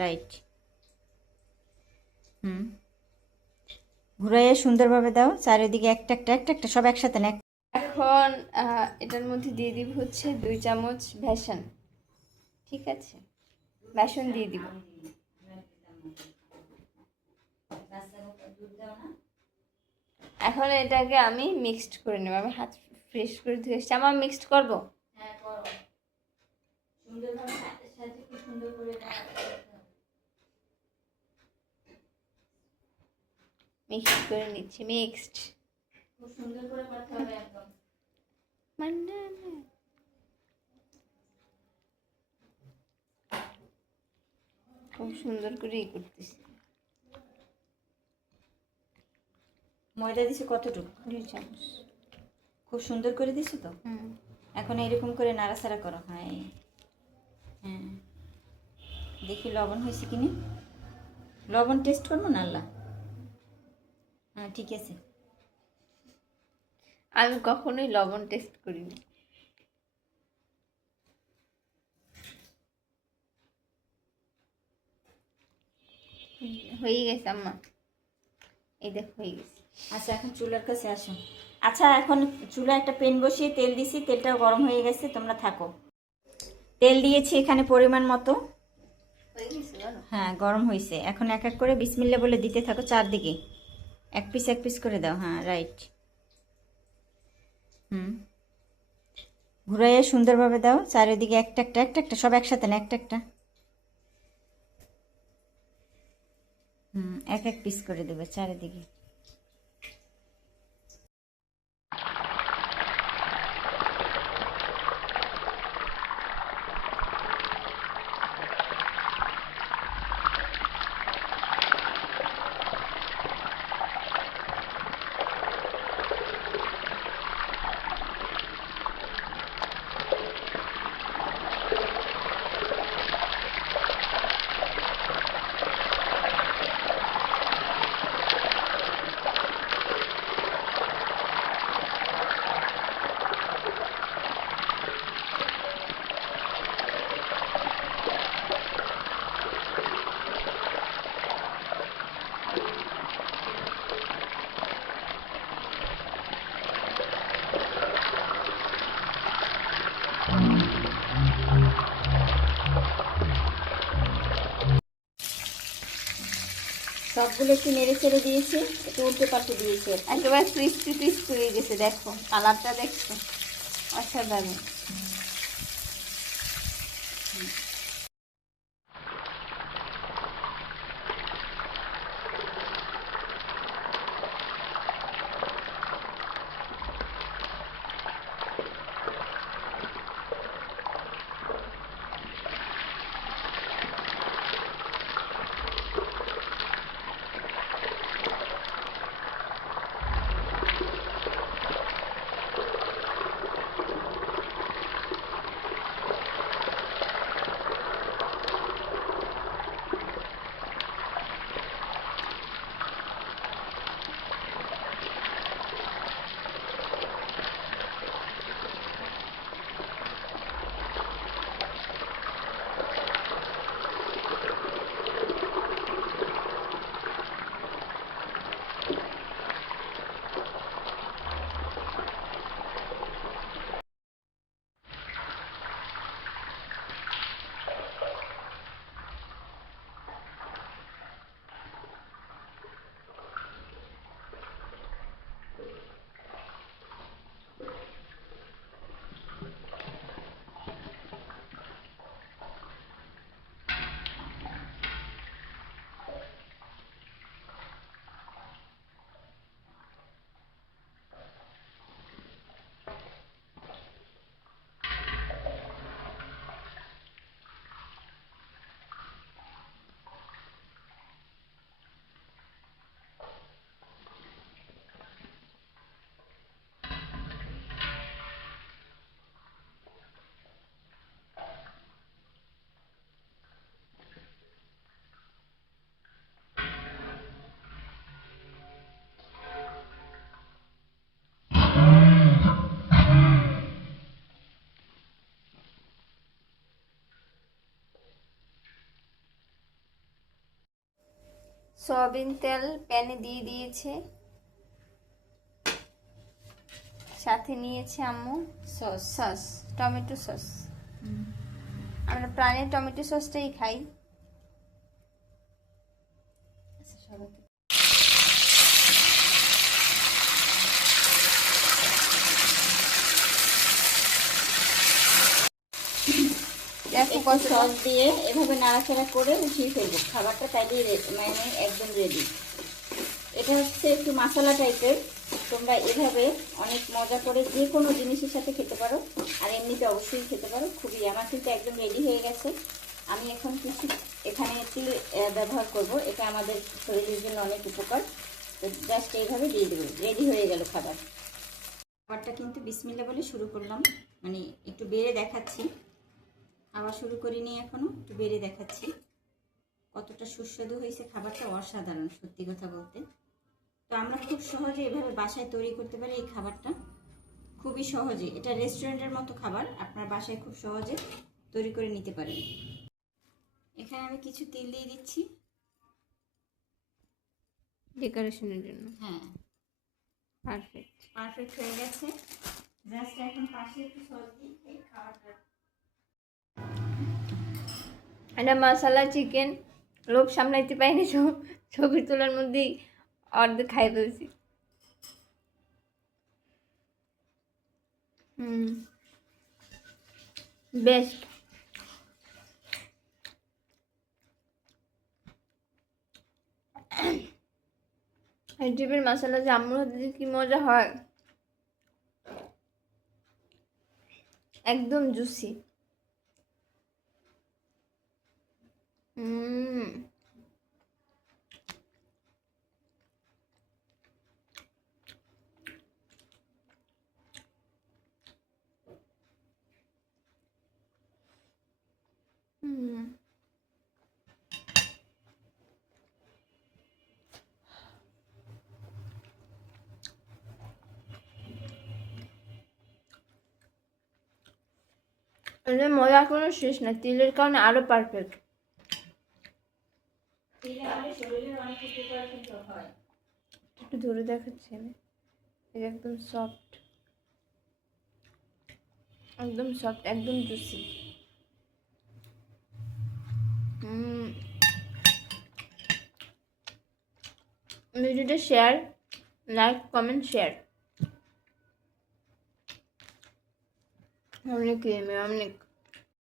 Right. ঘুরাইয়া সুন্দরভাবে দাও, চারিদিকে একটা একটা একটা একটা সব একসাথে না। এখন এটার মধ্যে দিয়ে দিব হচ্ছে 2 চামচ বেসন। ঠিক আছে, বেসন দিয়ে দিব। এখন এটাকে আমি মিক্সড করে নেব। আমি হাত ফ্রেশ করে ধুয়ে এসেছি। আমার মিক্সড করবো। মিক্সড করে নিচ্ছি। মিক্সড খুব সুন্দর করে করতে হবে একদম। মানে খুব সুন্দর করেই করতেছি। ময়দা দিছো কতটুকু? 2 চামচ। খুব সুন্দর করে দিছো তো। হুম। এখন এরকম করে নাড়াচাড়া করো। হ্যাঁ হ্যাঁ, দেখি লবণ হয়েছে কিনা। লবণ টেস্ট করবো না আল্লাহ? হ্যাঁ ঠিক আছে। আমি কখনোই লবণ টেস্ট করিনি। হয়ে গেছে আম্মা, এই দেখো হয়ে গেছে। আচ্ছা এখন চুলার কাছে আসো। আচ্ছা এখন চুলা একটা প্যান বসিয়ে তেল দিছি, তেলটাও গরম হয়ে গেছে, তোমরা থাকো। তেল দিয়েছি এখানে পরিমাণ মতো। হয়ে গেছে বলো। হ্যাঁ গরম হয়েছে। এখন এক এক করে বিসমিল্লা বলে দিতে থাকো, চারদিকে এক পিস করে দাও। হ্যাঁ রাইট। ঘুরাইয়া সুন্দরভাবে দাও, চারিদিকে একটা একটা একটা একটা সব একসাথে না, একটা একটা এক এক পিস করে দেবে চারিদিকে। সবগুলো একটু নেড়ে ছেড়ে দিয়েছি, একটু উল্টে পাল্টে দিয়েছি। একেবারে ক্রিস্পি ক্রিস্পি হয়ে গেছে, দেখো কালারটা দেখছো, অসাধারণ। সয়াবিন তেল প্যানে দিয়ে দিয়েছে, সাথে নিয়েছে আম্মু সস, টমেটো সস। আমরা প্রাণের টমেটো সসটাই খাই। আচ্ছা, সবাই দেখো একটু কত সস দিয়ে এভাবে নাড়াচাড়া করে উঠিয়ে ফেলবো খাবারটা, তাইলে মানে একদম রেডি। এটা হচ্ছে একটু মশলা টাইপের, তোমরা এভাবে অনেক মজা করে যে কোনো জিনিসের সাথে খেতে পারো, আর এমনিতে অবশ্যই খেতে পারো। খুবই, আমার কিন্তু একদম রেডি হয়ে গেছে। আমি এখন কিছু এখানে তিল ব্যবহার করব, এটা আমাদের শরীরের জন্য অনেক উপকার। তো জাস্ট এইভাবে দিয়ে দেবো, রেডি হয়ে গেল খাবার। খাবারটা কিন্তু বিসমিল্লাহ বলে শুরু করলাম, মানে একটু বেড়ে দেখাচ্ছি, আবার শুরু করিনি এখনো, একটু বেড়ে দেখাচ্ছি। কতটা সুস্বাদু হয়েছে খাবারটা, অসাধারণ সত্যি কথা বলতে। তো আমরা খুব সহজে এভাবে বাসায় তৈরি করতে পারি এই খাবারটা, খুবই সহজে। এটা রেস্টুরেন্টের মতো খাবার, আপনার বাসায় খুব সহজে তৈরি করে নিতে পারেন। এখানে আমি কিছু তিল দিয়ে দিচ্ছি ডেকোরেশনের জন্য। হ্যাঁ, পারফেক্ট হয়ে গেছে। জাস্ট এখন পাশে একটু সস দিই এই খাবারটা। এটা মশলা চিকেন, লোভ সামলাইতে পারিনি, ছবি তোলার মধ্যেই অর্ধেক খাই ফেলছি। বেস্ট। এই ডিমের মশলা যে আম্মুর হাতে দিয়ে কি মজা হয়, একদম জুসি। এদের মজার কোনো শেষ না, তিলের কারণে আরো পারফেক্ট। শরীরের অনেক উপকার কিন্তু হয়। একটু ধরে দেখাচ্ছি আমি, এটা একদম সফট, একদম সফট, একদম জুসি। ভিডিওটা শেয়ার, লাইক, কমেন্ট, শেয়ার। অনেক অনেক